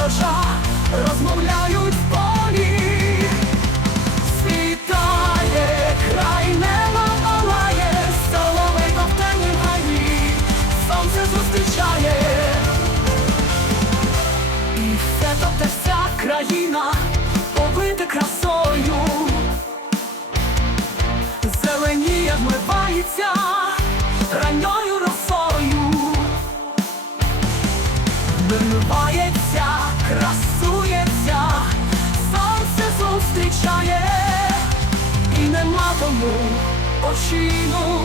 ворожа, розмовляють в полі. Світає, край нема палає, соловейко в темнім гаї, сонце зустрічає. І все тобто вся країна побита красою, вмивається, красується, сонце зустрічає, і нема тому очину,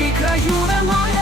і краю немає.